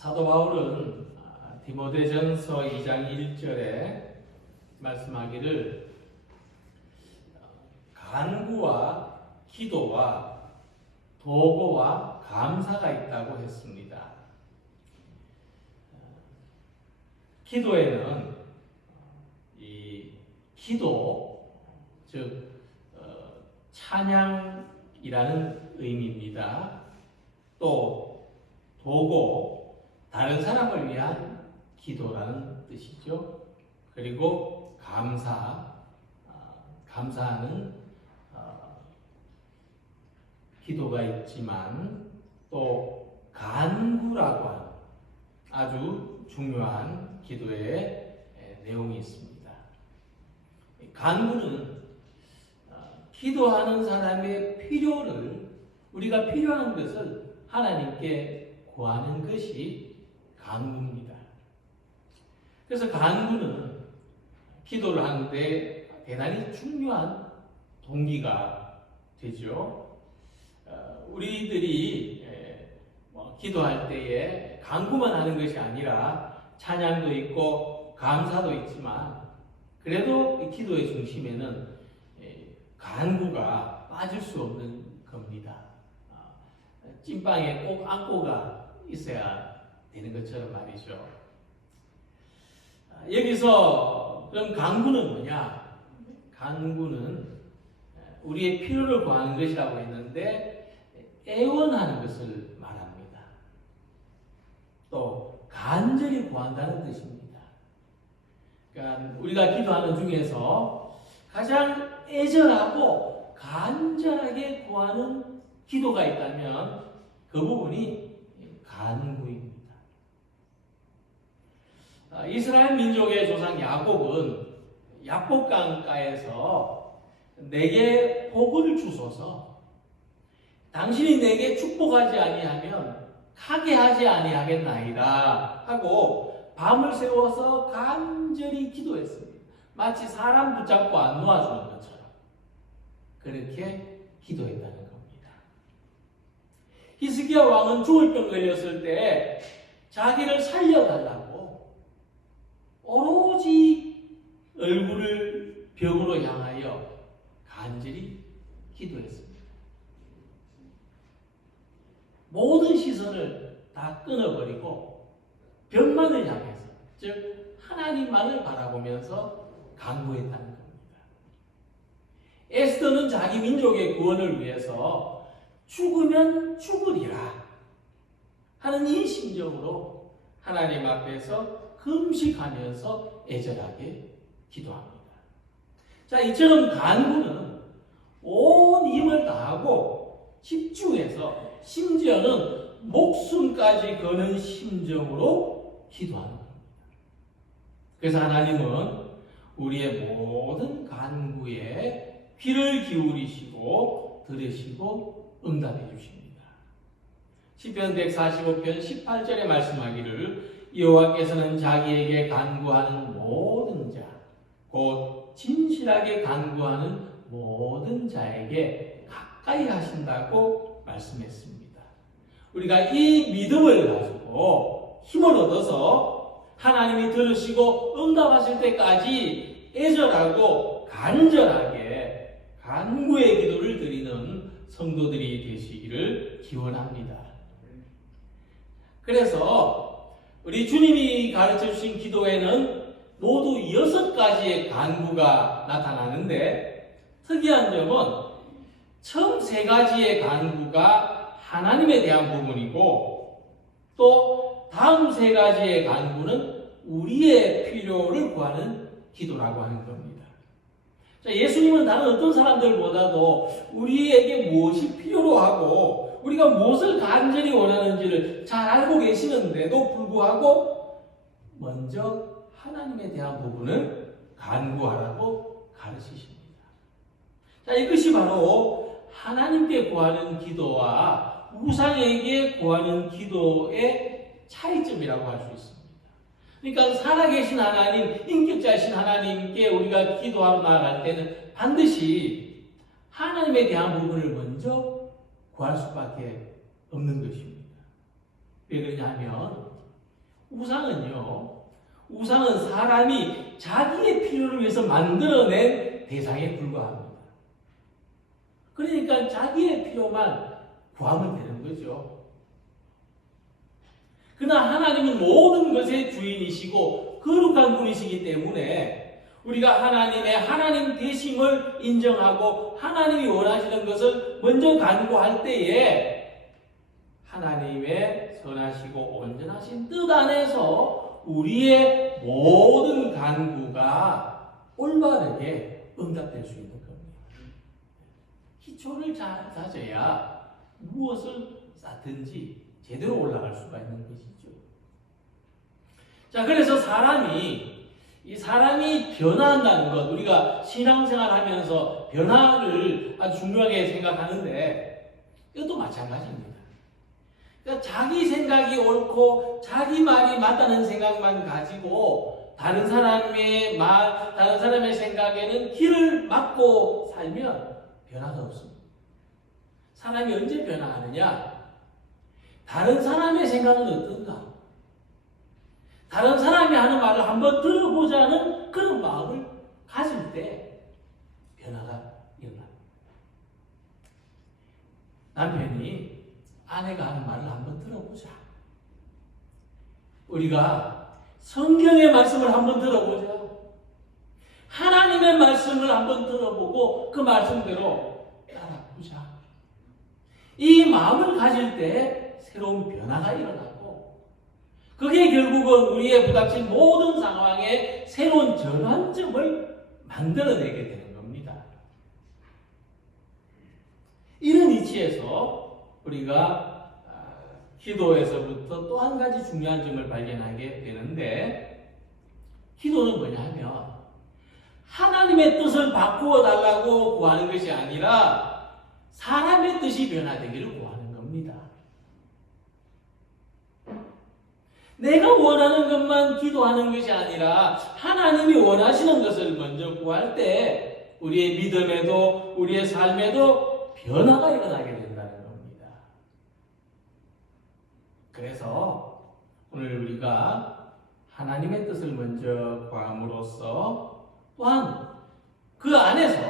사도 바울은 디모데전서 2장 1절에 말씀하기를 간구와 기도와 도고와 감사가 있다고 했습니다. 기도에는 이 기도, 즉 찬양이라는 의미입니다. 또 도고, 다른 사람을 위한 기도라는 뜻이죠. 그리고 감사하는 기도가 있지만 또 간구라고 하는 아주 중요한 기도의 내용이 있습니다. 간구는 기도하는 사람의 필요를, 우리가 필요한 것을 하나님께 구하는 것이 간구입니다. 그래서 간구는 기도를 하는데 대단히 중요한 동기가 되죠. 우리들이 기도할 때에 간구만 하는 것이 아니라 찬양도 있고 감사도 있지만, 그래도 이 기도의 중심에는 간구가 빠질 수 없는 겁니다. 찐빵에 꼭 안고가 있어야 되는 것처럼 말이죠. 여기서 그럼 간구는 뭐냐? 간구는 우리의 필요를 구하는 것이라고 했는데 애원하는 것을 말합니다. 또 간절히 구한다는 뜻입니다. 그러니까 우리가 기도하는 중에서 가장 애절하고 간절하게 구하는 기도가 있다면 그 부분이 간구입니다. 이스라엘 민족의 조상 야곱은 야복강가에서 내게 복을 주소서, 당신이 내게 축복하지 아니하면 가게 하지 아니하겠나이다 하고 밤을 새워서 간절히 기도했습니다. 마치 사람 붙잡고 안 놓아주는 것처럼 그렇게 기도했다는 겁니다. 히스기야 왕은 죽을 병 걸렸을 때 자기를 살려달라고 오로지 얼굴을 벽으로 향하여 간절히 기도했습니다. 모든 시선을 다 끊어버리고 벽만을 향해서, 즉 하나님만을 바라보면서 간구했다는 겁니다. 에스더는 자기 민족의 구원을 위해서 죽으면 죽으리라 하는 이 심정으로 하나님 앞에서 금식하면서 애절하게 기도합니다. 자, 이처럼 간구는 온 힘을 다하고 집중해서 심지어는 목숨까지 거는 심정으로 기도하는 겁니다. 그래서 하나님은 우리의 모든 간구에 귀를 기울이시고 들으시고 응답해 주십니다. 시편 145편 18절에 말씀하기를 여호와께서는 자기에게 간구하는 모든 자, 곧 진실하게 간구하는 모든 자에게 가까이 하신다고 말씀했습니다. 우리가 이 믿음을 가지고 힘을 얻어서 하나님이 들으시고 응답하실 때까지 애절하고 간절하게 간구의 기도를 드리는 성도들이 되시기를 기원합니다. 그래서 우리 주님이 가르쳐 주신 기도에는 모두 6가지의 간구가 나타나는데, 특이한 점은 처음 3가지의 간구가 하나님에 대한 부분이고, 또 다음 3가지의 간구는 우리의 필요를 구하는 기도라고 하는 겁니다. 자, 예수님은 다른 어떤 사람들보다도 우리에게 무엇이 필요로 하고 우리가 무엇을 간절히 원하는지를 잘 알고 계시는데도 불구하고 먼저 하나님에 대한 부분을 간구하라고 가르치십니다. 자, 이것이 바로 하나님께 구하는 기도와 우상에게 구하는 기도의 차이점이라고 할 수 있습니다. 그러니까 살아계신 하나님, 인격자이신 하나님께 우리가 기도하러 나아갈 때는 반드시 하나님에 대한 부분을 먼저 구할 수밖에 없는 것입니다. 왜 그러냐면 우상은 사람이 자기의 필요를 위해서 만들어낸 대상에 불과합니다. 그러니까 자기의 필요만 구하면 되는 거죠. 그러나 하나님은 모든 것의 주인이시고 거룩한 분이시기 때문에 우리가 하나님 되심을 인정하고 하나님이 원하시는 것을 먼저 간구할 때에 하나님의 선하시고 온전하신 뜻 안에서 우리의 모든 간구가 올바르게 응답될 수 있는 겁니다. 기초를 잘 다져야 무엇을 쌓든지 제대로 올라갈 수가 있는 것이죠. 자, 그래서 사람이 변화한다는 것, 우리가 신앙생활 하면서 변화를 아주 중요하게 생각하는데 이것도 마찬가지입니다. 그러니까 자기 생각이 옳고 자기 말이 맞다는 생각만 가지고 다른 사람의 말, 다른 사람의 생각에는 귀를 막고 살면 변화가 없습니다. 사람이 언제 변화하느냐? 다른 사람의 생각은 어떤가? 다른 사람이 하는 말을 한번 들어보자는 그런 마음을 가질 때 변화가 일어납니다. 남편이 아내가 하는 말을 한번 들어보자. 우리가 성경의 말씀을 한번 들어보자. 하나님의 말씀을 한번 들어보고 그 말씀대로 따라보자. 이 마음을 가질 때 새로운 변화가 일어나고 그게 결국은 우리의 부닥친 모든 상황에 새로운 전환점을 만들어내게 되는 겁니다. 이런 이치에서 우리가 기도에서부터 또 한 가지 중요한 점을 발견하게 되는데 기도는 뭐냐 하면 하나님의 뜻을 바꾸어 달라고 구하는 것이 아니라 사람의 뜻이 변화되기를 구하는 겁니다. 내가 원하는 것만 기도하는 것이 아니라 하나님이 원하시는 것을 먼저 구할 때 우리의 믿음에도 우리의 삶에도 변화가 일어나게 된다는 겁니다. 그래서 오늘 우리가 하나님의 뜻을 먼저 구함으로써 또한 그 안에서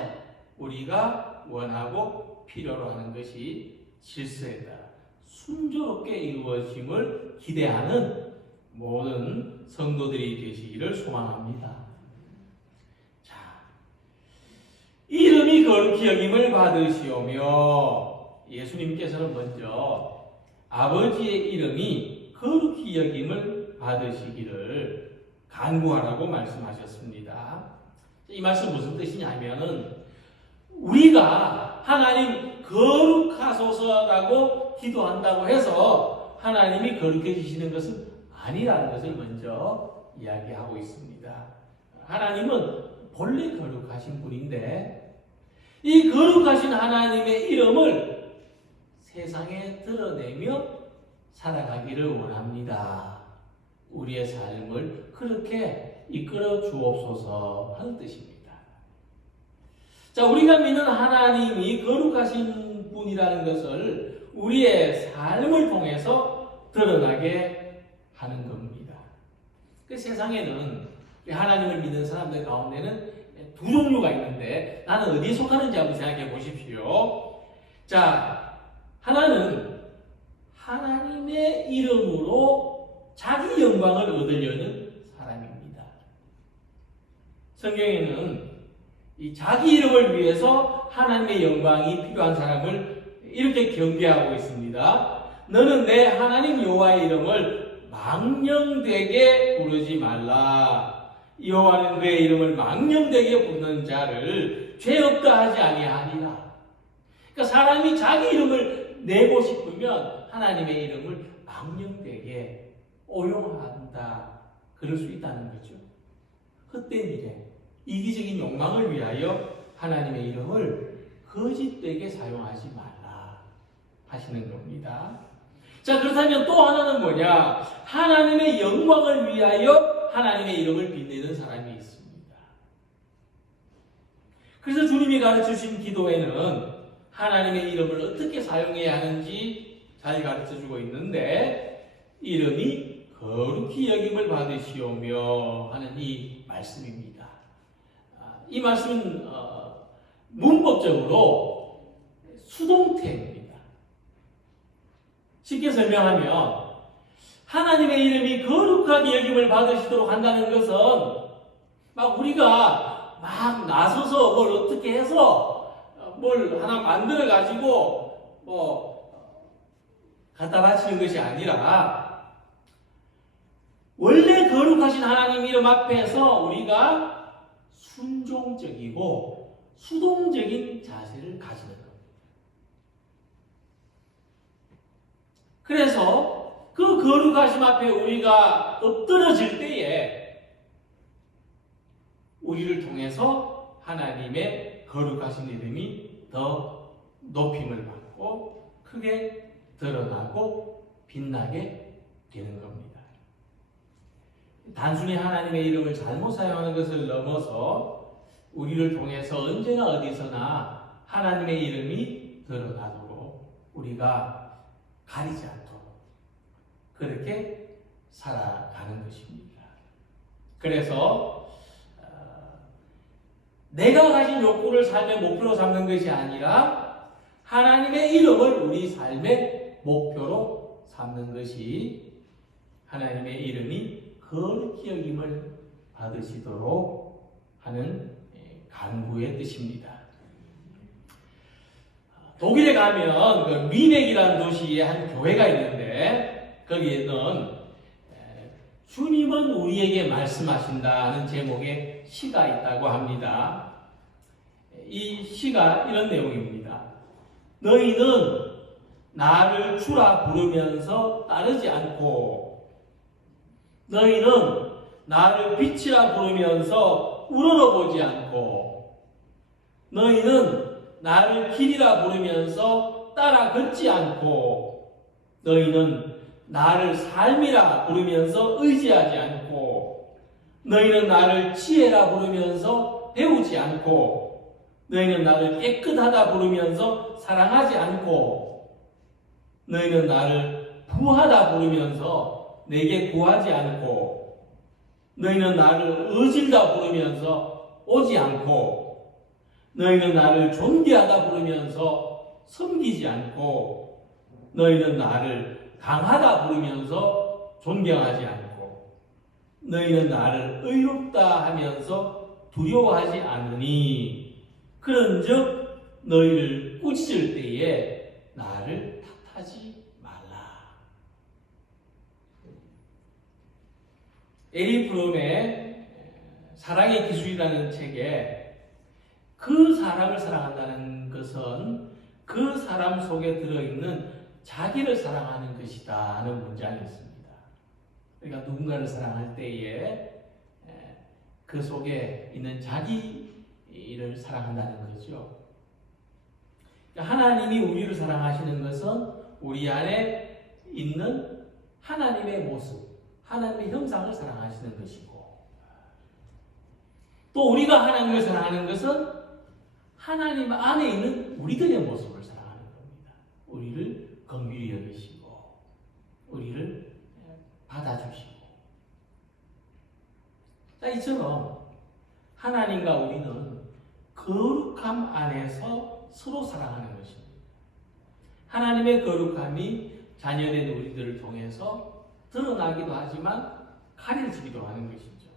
우리가 원하고 필요로 하는 것이 질서에 따라 순조롭게 이루어짐을 기대하는 모든 성도들이 되시기를 소망합니다. 자, 이름이 거룩히 여김을 받으시오며 예수님께서는 먼저 아버지의 이름이 거룩히 여김을 받으시기를 간구하라고 말씀하셨습니다. 이 말씀 무슨 뜻이냐면은 우리가 하나님 거룩하소서라고 기도한다고 해서 하나님이 거룩해지시는 것은 아니라는 것을 먼저 이야기하고 있습니다. 하나님은 본래 거룩하신 분인데 이 거룩하신 하나님의 이름을 세상에 드러내며 살아가기를 원합니다. 우리의 삶을 그렇게 이끌어 주옵소서 하는 뜻입니다. 자, 우리가 믿는 하나님이 거룩하신 분이라는 것을 우리의 삶을 통해서 드러나게 하는 겁니다. 그 세상에는 하나님을 믿는 사람들 가운데는 두 종류가 있는데 나는 어디에 속하는지 한번 생각해 보십시오. 자, 하나는 하나님의 이름으로 자기 영광을 얻으려는 사람입니다. 성경에는 이 자기 이름을 위해서 하나님의 영광이 필요한 사람을 이렇게 경계하고 있습니다. 너는 내 하나님 여호와의 이름을 망령되게 부르지 말라. 여호와는 그의 이름을 망령되게 부르는 자를 죄 없다 하지 아니하리라. 그러니까 사람이 자기 이름을 내고 싶으면 하나님의 이름을 망령되게 오용한다. 그럴 수 있다는 거죠. 헛된 일에 이기적인 욕망을 위하여 하나님의 이름을 거짓되게 사용하지 말라 하시는 겁니다. 자, 그렇다면 또 하나는 뭐냐? 하나님의 영광을 위하여 하나님의 이름을 빛내는 사람이 있습니다. 그래서 주님이 가르쳐주신 기도에는 하나님의 이름을 어떻게 사용해야 하는지 잘 가르쳐주고 있는데 이름이 거룩히 여김을 받으시오며 하는 이 말씀입니다. 이 말씀은 문법적으로 수동태입니다. 쉽게 설명하면 하나님의 이름이 거룩하게 여김을 받으시도록 한다는 것은 막 우리가 막 나서서 뭘 어떻게 해서 뭘 하나 만들어 가지고 갖다 바치는 것이 아니라 원래 거룩하신 하나님 이름 앞에서 우리가 순종적이고 수동적인 자세를 가지는 겁니다. 그래서 그 거룩하심 앞에 우리가 엎드러질 때에 우리를 통해서 하나님의 거룩하신 이름이 더 높임을 받고 크게 드러나고 빛나게 되는 겁니다. 단순히 하나님의 이름을 잘못 사용하는 것을 넘어서 우리를 통해서 언제나 어디서나 하나님의 이름이 드러나도록 우리가 가리지 않도록 그렇게 살아가는 것입니다. 그래서 내가 가진 욕구를 삶의 목표로 삼는 것이 아니라 하나님의 이름을 우리 삶의 목표로 삼는 것이 하나님의 이름이 거룩히 여김을 받으시도록 하는 간구의 뜻입니다. 독일에 가면 그 뮌헨이라는 도시에 한 교회가 있는데 거기에는 주님은 우리에게 말씀하신다는 제목의 시가 있다고 합니다. 이 시가 이런 내용입니다. 너희는 나를 주라 부르면서 따르지 않고 너희는 나를 빛이라 부르면서 우러러보지 않고 너희는 나를 길이라 부르면서 따라 걷지 않고 너희는 나를 삶이라 부르면서 의지하지 않고 너희는 나를 지혜라 부르면서 배우지 않고 너희는 나를 깨끗하다 부르면서 사랑하지 않고 너희는 나를 부하다 부르면서 내게 구하지 않고 너희는 나를 의질다 부르면서 오지 않고 너희는 나를 존귀하다 부르면서 섬기지 않고 너희는 나를 강하다 부르면서 존경하지 않고 너희는 나를 의롭다 하면서 두려워하지 않으니 그런즉 너희를 꾸짖을 때에 나를 탓하지 말라. 에리 프롬의 사랑의 기술이라는 책에 그 사람을 사랑한다는 것은 그 사람 속에 들어있는 자기를 사랑하는 것이다 하는 문장이 있습니다. 그러니까 누군가를 사랑할 때에 그 속에 있는 자기를 사랑한다는 거죠. 하나님이 우리를 사랑하시는 것은 우리 안에 있는 하나님의 모습, 하나님의 형상을 사랑하시는 것이고 또 우리가 하나님을 사랑하는 것은 하나님 안에 있는 우리들의 모습을 사랑하는 겁니다. 우리를 긍휼히 여기시고 우리를 받아주시고 자, 이처럼 하나님과 우리는 거룩함 안에서 서로 사랑하는 것입니다. 하나님의 거룩함이 자녀된 우리들을 통해서 드러나기도 하지만 가려지기도 하는 것이죠.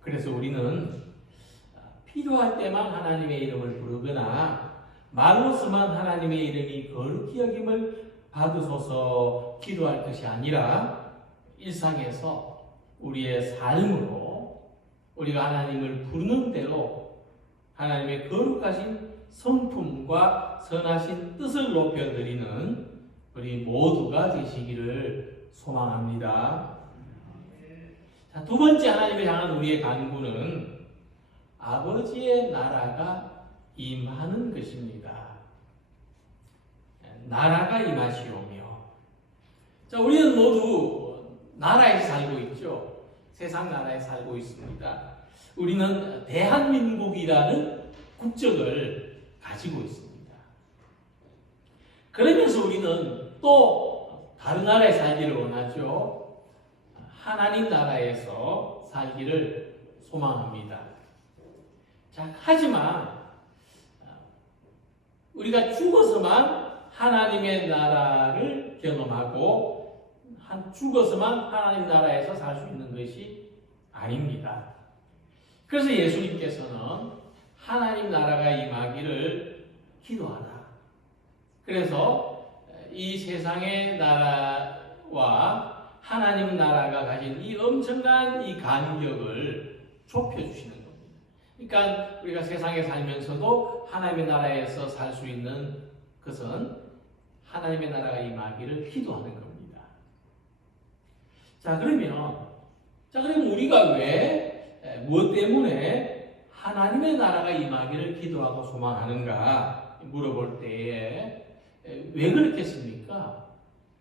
그래서 우리는 필요할 때만 하나님의 이름을 부르거나 말로서만 하나님의 이름이 거룩히 여김을 받으소서 기도할 것이 아니라 일상에서 우리의 삶으로 우리가 하나님을 부르는 대로 하나님의 거룩하신 성품과 선하신 뜻을 높여드리는 우리 모두가 되시기를 소망합니다. 자, 두 번째 하나님을 향한 우리의 간구는 아버지의 나라가 임하는 것입니다. 나라가 임하시오며. 자, 우리는 모두 나라에 살고 있죠. 세상 나라에 살고 있습니다. 우리는 대한민국이라는 국적을 가지고 있습니다. 그러면서 우리는 또 다른 나라에 살기를 원하죠. 하나님 나라에서 살기를 소망합니다. 자, 하지만 우리가 죽어서만 하나님의 나라를 경험하고 죽어서만 하나님 나라에서 살 수 있는 것이 아닙니다. 그래서 예수님께서는 하나님 나라가 임하기를 기도하라. 그래서 이 세상의 나라와 하나님 나라가 가진 이 엄청난 이 간격을 좁혀주시는 겁니다. 그러니까 우리가 세상에 살면서도 하나님의 나라에서 살 수 있는 것은 하나님의 나라가 임하기를 기도하는 겁니다. 자, 그러면 우리가 무엇 때문에 하나님의 나라가 임하기를 기도하고 소망하는가 물어볼 때에 왜 그렇겠습니까?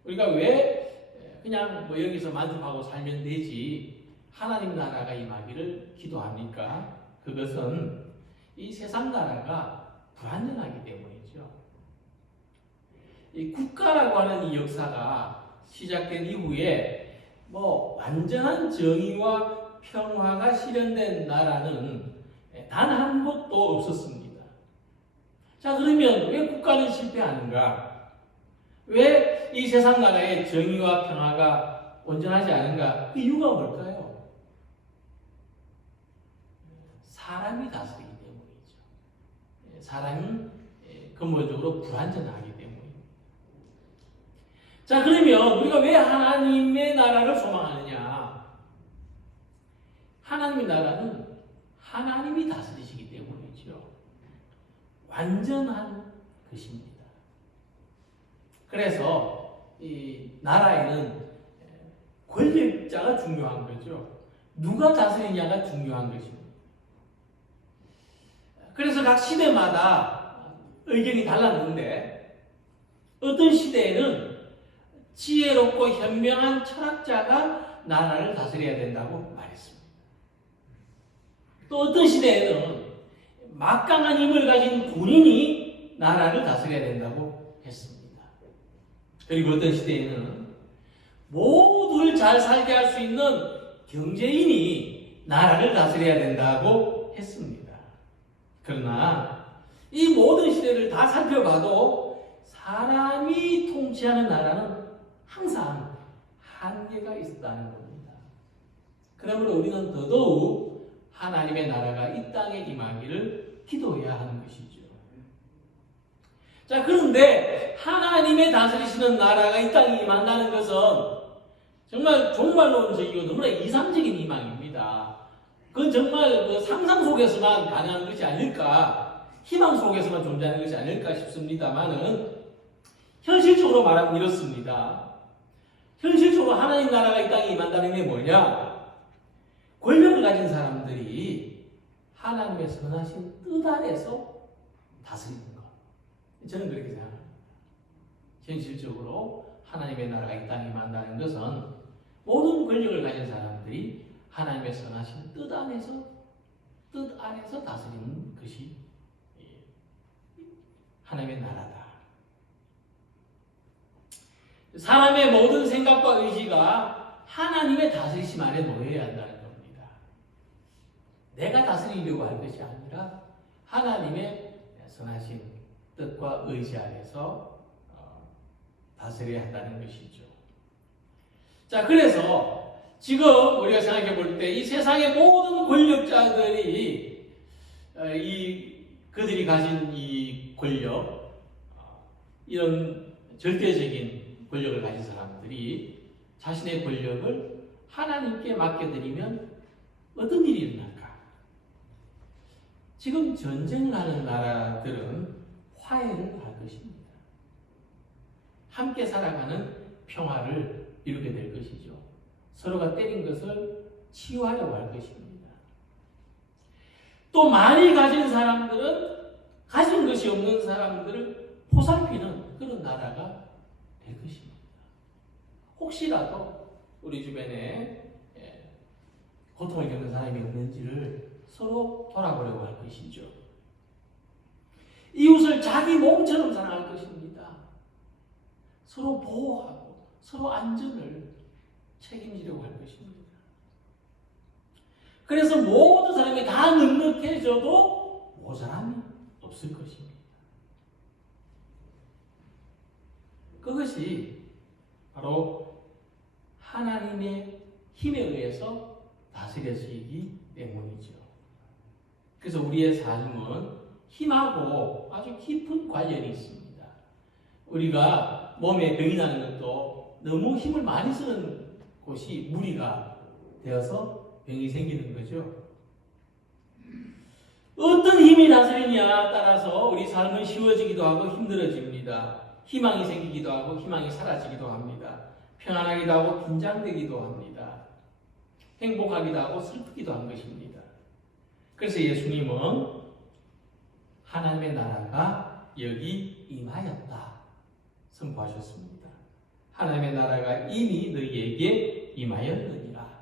우리가 왜 그냥 여기서 만족하고 살면 되지 하나님 나라가 임하기를 기도합니까? 그것은 이 세상 나라가 불완전하기 때문이죠. 이 국가라고 하는 이 역사가 시작된 이후에 완전한 정의와 평화가 실현된 나라는 단 한 곳도 없었습니다. 자, 그러면 왜 국가는 실패하는가? 왜 이 세상 나라의 정의와 평화가 온전하지 않은가? 그 이유가 뭘까요? 사람이 다스리기 때문이죠. 사람이 근본적으로 불완전하기 때문입니다. 자, 그러면 우리가 왜 하나님의 나라를 소망하느냐? 하나님의 나라는 하나님이 다스리시기 때문이죠. 완전한 것입니다. 그래서 이 나라에는 권력자가 중요한 거죠. 누가 다스리냐가 중요한 것입니다. 그래서 각 시대마다 의견이 달랐는데 어떤 시대에는 지혜롭고 현명한 철학자가 나라를 다스려야 된다고 말했습니다. 또 어떤 시대에는 막강한 힘을 가진 군인이 나라를 다스려야 된다고 했습니다. 그리고 어떤 시대에는 모두를 잘 살게 할 수 있는 경제인이 나라를 다스려야 된다고 했습니다. 그러나 이 모든 시대를 다 살펴봐도 사람이 통치하는 나라는 항상 한계가 있었다는 겁니다. 그러므로 우리는 더더욱 하나님의 나라가 이 땅에 임하기를 기도해야 하는 것이죠. 자, 그런데 하나님의 다스리시는 나라가 이 땅에 임한다는 것은 정말 종말론적이고 너무나 이상적인 희망입니다. 그건 정말 상상 속에서만 가능한 것이 아닐까, 희망 속에서만 존재하는 것이 아닐까 싶습니다만은 현실적으로 말하면 이렇습니다. 현실적으로 하나님 나라가 이 땅에 임한다는 게 뭐냐? 권력을 가진 사람들이 하나님의 선하신 뜻 아래서 다스리는 것. 저는 그렇게 생각합니다. 현실적으로 하나님의 나라가 이 땅에 임한다는 것은 모든 권력을 가진 사람들이 하나님의 선하신 뜻 안에서 다스리는 것이 하나님의 나라다. 사람의 모든 생각과 의지가 하나님의 다스리심 아래 놓여야 한다는 겁니다. 내가 다스리려고 할 것이 아니라 하나님의 선하신 뜻과 의지 아래서 다스려야 한다는 것이죠. 자, 그래서 지금 우리가 생각해 볼 때 이 세상의 모든 권력자들이 그들이 가진 이 권력, 이런 절대적인 권력을 가진 사람들이 자신의 권력을 하나님께 맡겨드리면 어떤 일이 일어날까? 지금 전쟁을 하는 나라들은 화해를 할 것입니다. 함께 살아가는 평화를 이루게 될 것이죠. 서로가 때린 것을 치유하려고 할 것입니다. 또 많이 가진 사람들은 가진 것이 없는 사람들을 보살피는 그런 나라가 될 것입니다. 혹시라도 우리 주변에 고통을 겪는 사람이 없는지를 서로 돌아보려고 할 것이죠. 이웃을 자기 몸처럼 사랑할 것입니다. 서로 보호하고 서로 안전을 책임지려고 할 것입니다. 것입니다. 그래서 모든 사람이 다 넉넉해져도 모자람이 없을 것입니다. 그것이 바로 하나님의 힘에 의해서 다스려지기 때문이죠. 그래서 우리의 삶은 힘하고 아주 깊은 관련이 있습니다. 우리가 몸에 병이 나는 것도 너무 힘을 많이 쓰는 곳이 무리가 되어서 병이 생기는 거죠. 어떤 힘이 다스리냐에 따라서 우리 삶은 쉬워지기도 하고 힘들어집니다. 희망이 생기기도 하고 희망이 사라지기도 합니다. 평안하기도 하고 긴장되기도 합니다. 행복하기도 하고 슬프기도 한 것입니다. 그래서 예수님은 하나님의 나라가 여기 임하였다 선포하셨습니다. 하나님의 나라가 이미 너희에게 임하였느니라.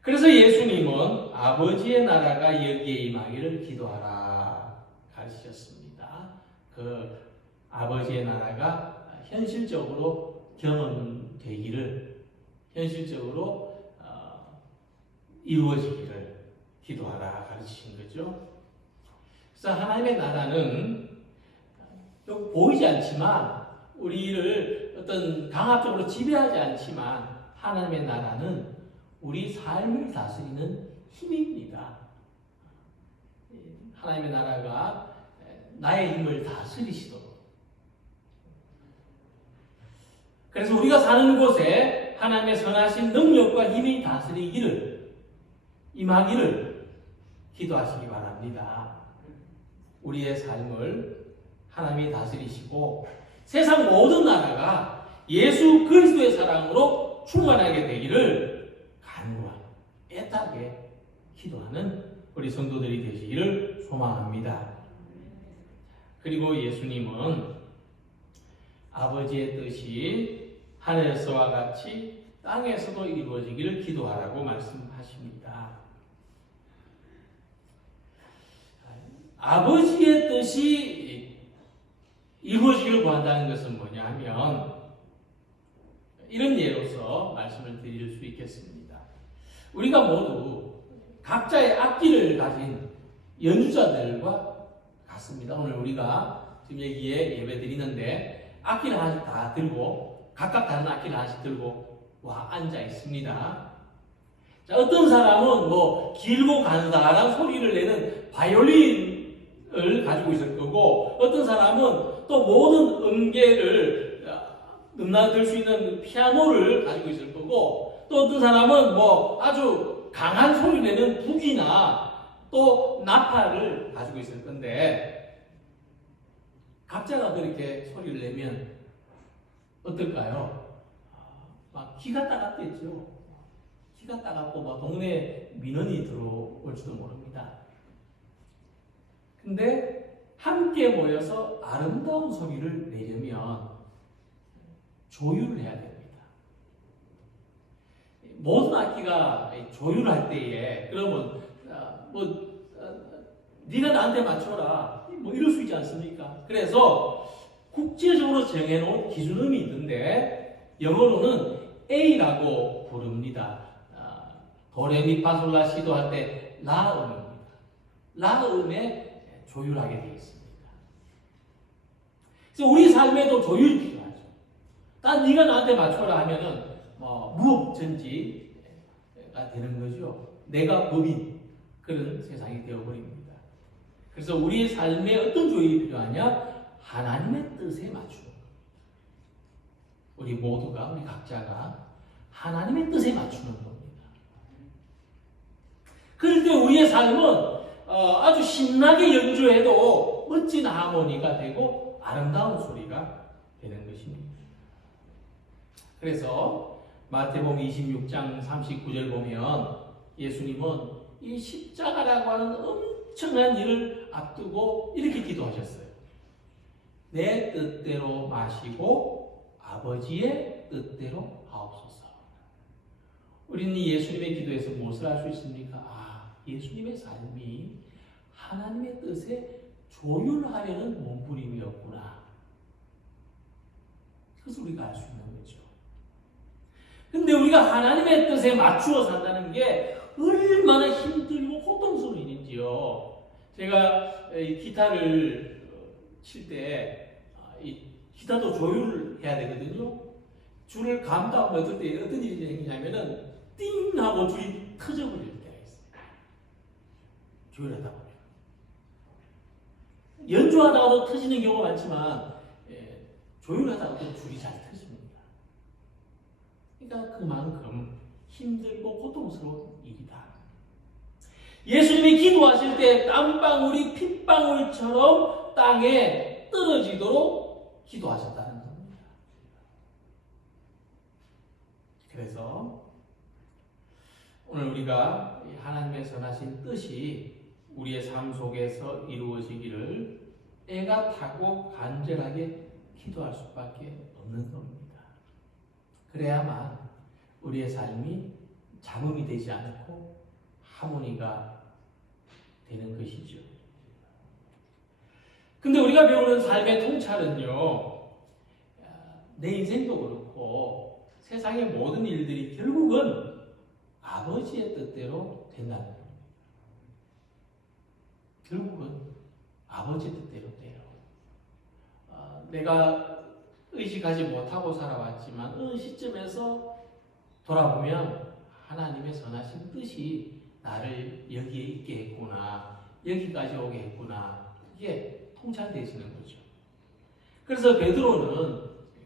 그래서 예수님은 아버지의 나라가 여기에 임하기를 기도하라 가르치셨습니다. 그 아버지의 나라가 현실적으로 경험되기를, 현실적으로 이루어지기를 기도하라 가르치신 거죠. 그래서 하나님의 나라는 보이지 않지만, 우리를 어떤 강압적으로 지배하지 않지만, 하나님의 나라는 우리 삶을 다스리는 힘입니다. 하나님의 나라가 나의 힘을 다스리시도록. 그래서 우리가 사는 곳에 하나님의 선하신 능력과 힘이 다스리기를, 임하기를 기도하시기 바랍니다. 우리의 삶을 하나님이 다스리시고 세상 모든 나라가 예수 그리스도의 사랑으로 충만하게 되기를 간구하고 애타게 기도하는 우리 성도들이 되시기를 소망합니다. 그리고 예수님은 아버지의 뜻이 하늘에서와 같이 땅에서도 이루어지기를 기도하라고 말씀하십니다. 아버지의 뜻이 이루어지기를 구한다는 것은 뭐냐 하면, 이런 예로서 말씀을 드릴 수 있겠습니다. 우리가 모두 각자의 악기를 가진 연주자들과 같습니다. 오늘 우리가 지금 여기에 예배 드리는데 악기를 하나씩 다 들고, 각각 다른 악기를 하나씩 들고 와 앉아 있습니다. 자, 어떤 사람은 뭐 길고 간단한 소리를 내는 바이올린을 가지고 있을 거고, 어떤 사람은 또 모든 음계를 넘나들 수 있는 피아노를 가지고 있을 거고, 또 어떤 사람은 뭐 아주 강한 소리를 내는 북이나 또 나팔을 가지고 있을 건데, 각자가 그렇게 소리를 내면 어떨까요? 막 기가 따갑겠죠. 기가 따갑고 막 동네 민원이 들어올지도 모릅니다. 근데 함께 모여서 아름다운 소리를 내려면 조율을 해야 됩니다. 모든 악기가 조율할 때에, 그러면 네가 나한테 맞춰라 뭐 이럴 수 있지 않습니까? 그래서 국제적으로 정해놓은 기준음이 있는데 영어로는 A라고 부릅니다. 도레미파솔라시도 할 때 라음입니다. 라음에 조율하게 되어 있습니다. 그래서 우리 삶에도 조율이 필요하죠. 난 네가 나한테 맞춰라 하면은 무법전지가 되는 거죠. 내가 법인 그런 세상이 되어버립니다. 그래서 우리의 삶에 어떤 조율이 필요하냐? 하나님의 뜻에 맞추는 겁니다. 우리 모두가, 우리 각자가 하나님의 뜻에 맞추는 겁니다. 그럴 때 우리의 삶은 아주 신나게 연주해도 멋진 하모니가 되고 아름다운 소리가 되는 것입니다. 그래서 마태복음 26장 39절 보면 예수님은 이 십자가라고 하는 엄청난 일을 앞두고 이렇게 기도하셨어요. 내 뜻대로 마시고 아버지의 뜻대로 하옵소서. 우리는 예수님의 기도에서 무엇을 알 수 있습니까? 예수님의 삶이 하나님의 뜻에 조율하려는 몸부림이었구나. 그것을 우리가 알 수 있는 거죠. 근데 우리가 하나님의 뜻에 맞추어 산다는 게 얼마나 힘들고 고통스러운 일인지요. 제가 이 기타를 칠 때 이 기타도 조율해야 되거든요. 줄을 감도 안 맞을 때 어떤 일이 생기냐면은 띵 하고 줄이 터져버릴 때가 있어요. 조율하다 보면 연주하다가도 터지는 경우가 많지만 조율하다가도 줄이 잘 터집니다. 그러니까 그만큼 힘들고 고통스러운 일이다. 예수님이 기도하실 때 땀방울이 핏방울처럼 땅에 떨어지도록 기도하셨다는 겁니다. 그래서 오늘 우리가 하나님의 선하신 뜻이 우리의 삶 속에서 이루어지기를 애가 타고 간절하게 기도할 수밖에 없는 겁니다. 그래야만 우리의 삶이 잡음이 되지 않고 하모니가 되는 것이죠. 근데 우리가 배우는 삶의 통찰은요, 내 인생도 그렇고 세상의 모든 일들이 결국은 아버지의 뜻대로 된다는 겁니다. 결국은 아버지의 뜻대로 돼요. 내가 의식하지 못하고 살아왔지만 어느 시점에서 돌아보면 하나님의 선하신 뜻이 나를 여기에 있게 했구나, 여기까지 오게 했구나, 이게 통찰되시는 거죠. 그래서 베드로는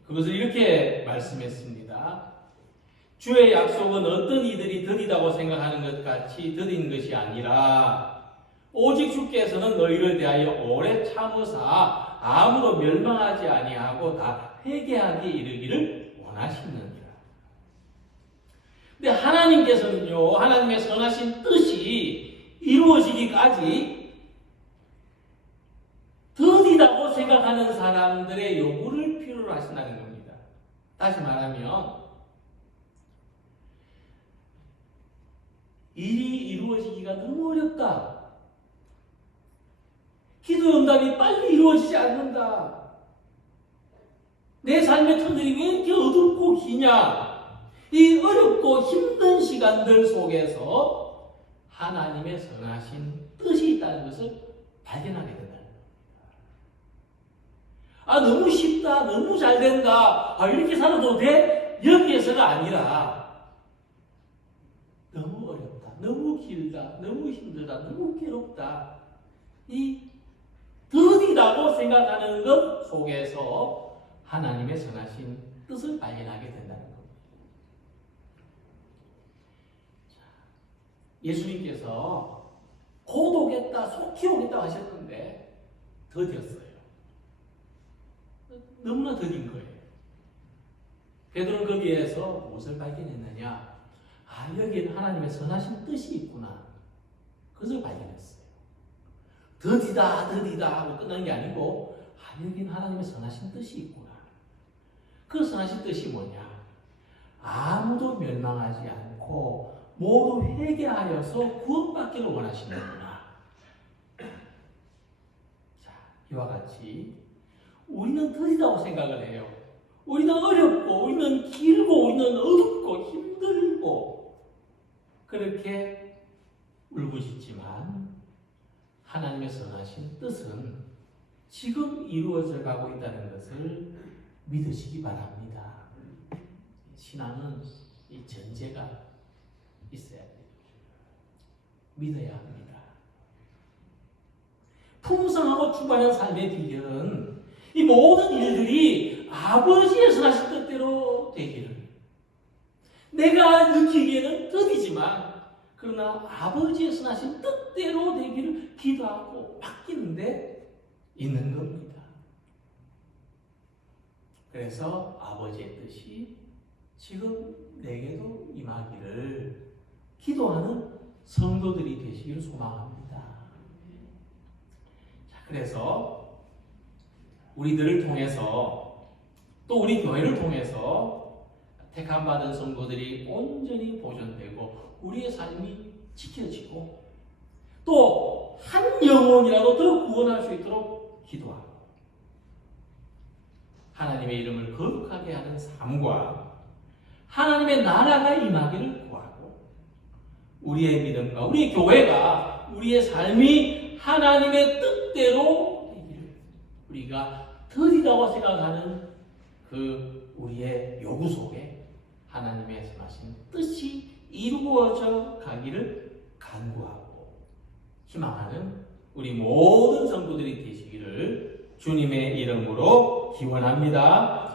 그것을 이렇게 말씀했습니다. 주의 약속은 어떤 이들이 더디다고 생각하는 것 같이 더딘 것이 아니라 오직 주께서는 너희를 대하여 오래 참으사 아무도 멸망하지 아니하고 다 회개하게 이르기를 원하시느니라. 근데 하나님께서는요, 하나님의 선하신 뜻이 이루어지기까지 더디다고 생각하는 사람들의 요구를 필요로 하신다는 겁니다. 다시 말하면 일이 이루어지기가 너무 어렵다. 기도 응답이 빨리 이루어지지 않는다. 내 삶의 터널이 왜 이렇게 어둡고 기냐? 이 어렵고 힘든 시간들 속에서 하나님의 선하신 뜻이 있다는 것을 발견하게 된다는 겁니다. 너무 쉽다, 너무 잘 된다, 이렇게 살아도 돼? 여기에서가 아니라 너무 어렵다, 너무 길다, 너무 힘들다, 너무 괴롭다, 이 더디다고 생각하는 것 속에서 하나님의 선하신 뜻을 발견하게 된다는 겁니다. 예수님께서 곧 오겠다, 속히 오겠다 하셨는데 더디었어요. 너무나 더딘 거예요. 베드로는 거기에서 무엇을 발견했느냐? 여기에는 하나님의 선하신 뜻이 있구나. 그것을 발견했어요. 더디다 하고 끝난 게 아니고 여기는 하나님의 선하신 뜻이 있구나. 그 선하신 뜻이 뭐냐? 아무도 멸망하지 않고 모두 회개하여서 구원받기를 원하시는구나. 자, 이와 같이 우리는 더디다고 생각을 해요. 우리는 어렵고, 우리는 길고, 우리는 어둡고, 힘들고 그렇게 울부짖지만 하나님의 선하신 뜻은 지금 이루어져 가고 있다는 것을 믿으시기 바랍니다. 신앙은 이 전제가 있어야 돼요. 믿어야 합니다. 풍성하고 충만한 삶의 비결은 이 모든 일들이 아버지의 선하신 뜻대로 되기를. 내가 느끼기에는 뜻이지만 그러나 아버지의 선하신 뜻대로 되기를 기도하고 맡기는데 있는 겁니다. 그래서 아버지의 뜻이 지금 내게도 임하기를 기도하는 성도들이 되시기를 소망합니다. 자, 그래서 우리들을 통해서 또 우리 교회를 통해서 택함받은 성도들이 온전히 보존되고 우리의 삶이 지켜지고 또 한 영혼이라도 더 구원할 수 있도록 기도하고 하나님의 이름을 거룩하게 하는 삶과 하나님의 나라가 임하기를 구하고 우리의 믿음과 우리 교회가 우리의 삶이 하나님의 뜻대로 되기를 우리가 더디다고 생각하는 그 우리의 요구 속에 하나님의 말씀하신 뜻이 이루어져 가기를 간구하고 희망하는 우리 모든 성도들이 되시기를 주님의 이름으로 기원합니다.